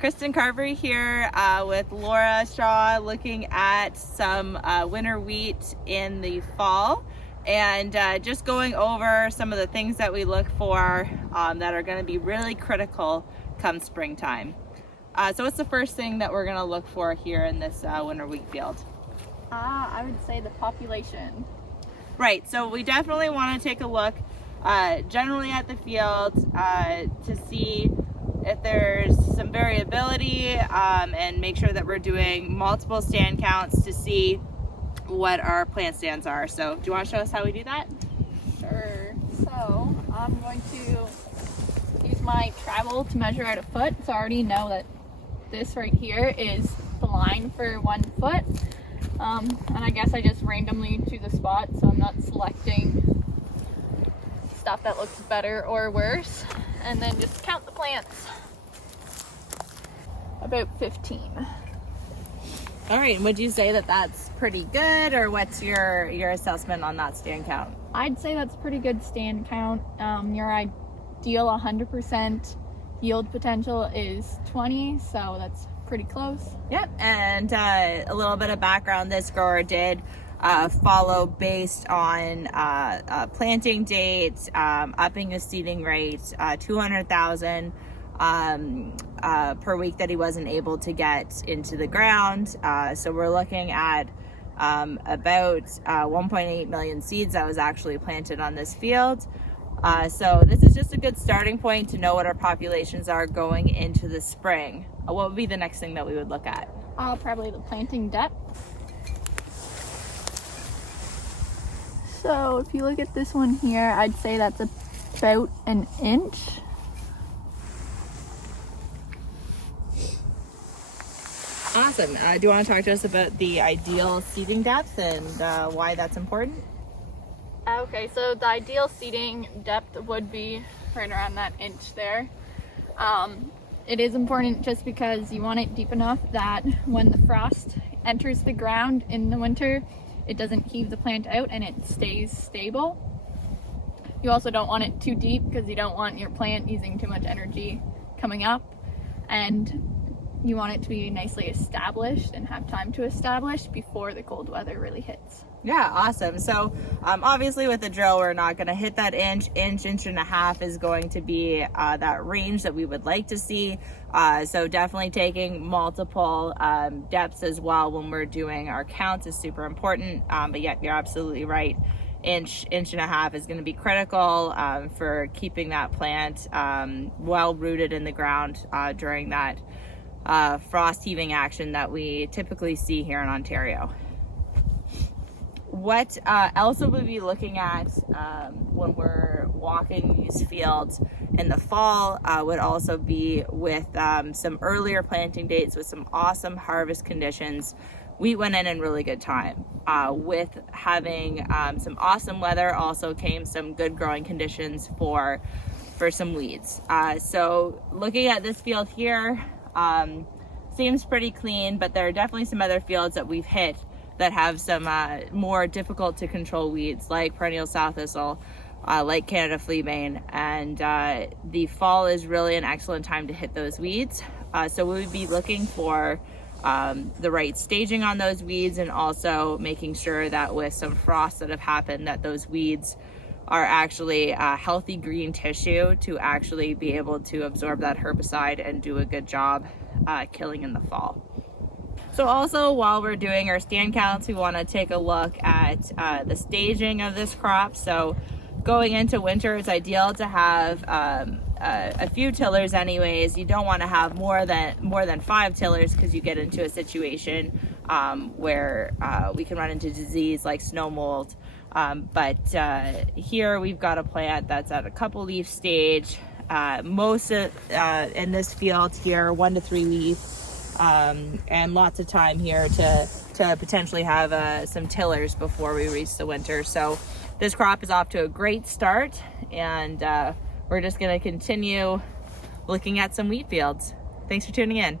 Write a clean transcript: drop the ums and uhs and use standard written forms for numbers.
Kristen Carver here with Laura Shaw, looking at some winter wheat in the fall, and just going over some of the things that we look for that are going to be really critical come springtime. So what's the first thing that we're going to look for here in this winter wheat field? I would say the population. Right, so we definitely want to take a look generally at the field to see if there's some variability and make sure that we're doing multiple stand counts to see what our plant stands are. So do you want to show us how we do that? Sure. So I'm going to use my travel to measure out a foot. So I already know that this right here is the line for 1 foot. And I guess I just randomly choose a spot, so I'm not selecting stuff that looks better or worse. And then just count the plants. About 15. All right, and would you say that that's pretty good, or what's your assessment on that stand count? I'd say that's pretty good stand count. Your ideal 100% yield potential is 20, so that's pretty close. Yep, and a little bit of background, this grower did follow based on planting date, upping the seeding rate, 200,000 per week that he wasn't able to get into the ground. So we're looking at about 1.8 million seeds that was actually planted on this field. So this is just a good starting point to know what our populations are going into the spring. What would be the next thing that we would look at? Probably the planting depth. So if you look at this one here, I'd say that's about 1 inch. Awesome. Do you want to talk to us about the ideal seeding depth and why that's important? Okay, so the ideal seeding depth would be right around that inch there. It is important just because you want it deep enough that when the frost enters the ground in the winter, it doesn't heave the plant out and it stays stable. You also don't want it too deep because you don't want your plant using too much energy coming up, and you want it to be nicely established and have time to establish before the cold weather really hits. Yeah, awesome. So obviously with the drill, we're not going to hit that inch and a half is going to be that range that we would like to see. So definitely taking multiple depths as well when we're doing our counts is super important. But yeah, you're absolutely right. Inch and a half is going to be critical for keeping that plant well rooted in the ground during that frost heaving action that we typically see here in Ontario. What else would we be looking at when we're walking these fields in the fall would also be with some earlier planting dates with some awesome harvest conditions. Wheat went in really good time. With having some awesome weather also came some good growing conditions for some weeds. So looking at this field here, seems pretty clean, but there are definitely some other fields that we've hit that have some more difficult to control weeds like perennial sow thistle, like Canada fleabane, and the fall is really an excellent time to hit those weeds. So we would be looking for the right staging on those weeds, and also making sure that with some frosts that have happened that those weeds are actually healthy green tissue to actually be able to absorb that herbicide and do a good job killing in the fall. So also while we're doing our stand counts, we want to take a look at the staging of this crop. So going into winter, it's ideal to have a few tillers anyways. You don't want to have more than 5 tillers because you get into a situation where we can run into disease like snow mold. But here we've got a plant that's at a couple leaf stage. Most of, in this field here, 1 to 3 leaf. And lots of time here to potentially have some tillers before we reach the winter. So this crop is off to a great start, and we're just going to continue looking at some wheat fields. Thanks for tuning in.